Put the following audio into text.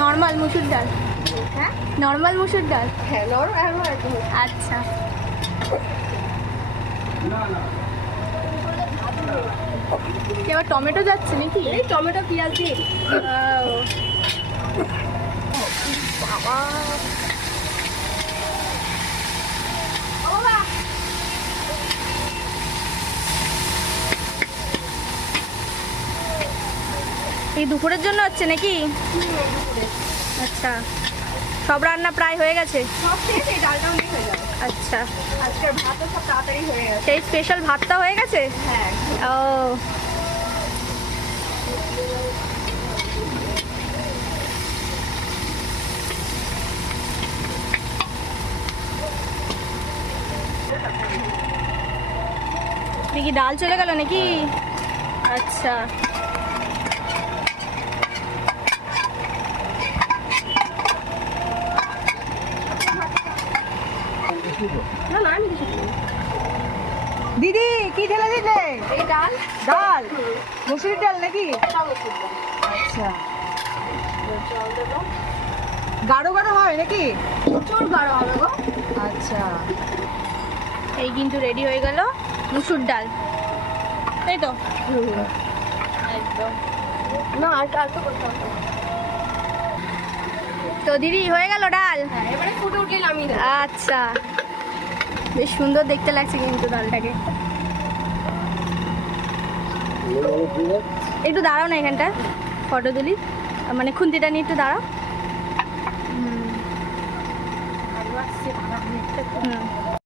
Normal মুসুর ডাল? হ্যাঁ নর্মাল মুসুর ডাল? হ্যাঁ নরমাল একদম। আচ্ছা। এবার টমেটো যাচ্ছে নাকি? এই টমেটো পেঁয়াজ দিয়ে বাবা এই দুপুরের জন্য হচ্ছে নাকি? আচ্ছা, সব রান্না প্রায় হয়ে গেছে? সব শেষ, এই ডালটাও নিয়ে হয়ে যাবে। আচ্ছা, আজকের ভাতও সব তাড়াতাড়ি হয়ে গেছে। সেই স্পেশাল ভাতটা হয়ে গেছে? হ্যাঁ ও, দেখি ডাল চলে গেল নাকি? আচ্ছা, না না আমি কিছু করিনি। দিদি কি ঢেলে দিলে? এই ডাল ডাল? মুসুরির ডাল নাকি? সব ওষুধ দাও। আচ্ছা, জল দেবো, গাঢ় গাঢ় হয় নাকি? প্রচুর গাঢ় হবে গো। আচ্ছা, এই কিন্তু রেডি হয়ে গেল মুসুর ডাল, তাই তো? একদম। না আর তো করতে হবে। তো দিদি হয়ে গেল ডাল? হ্যাঁ এবারে ফুটে উঠলে নামিয়ে দেবো। আচ্ছা, বেশ সুন্দর দেখতে লাগছে কিন্তু ডালটাকে। একটু দাঁড়াও না এখানটা, ফটো তুলি, মানে খুন্তিটা নিয়ে একটু দাঁড়াও। হুম।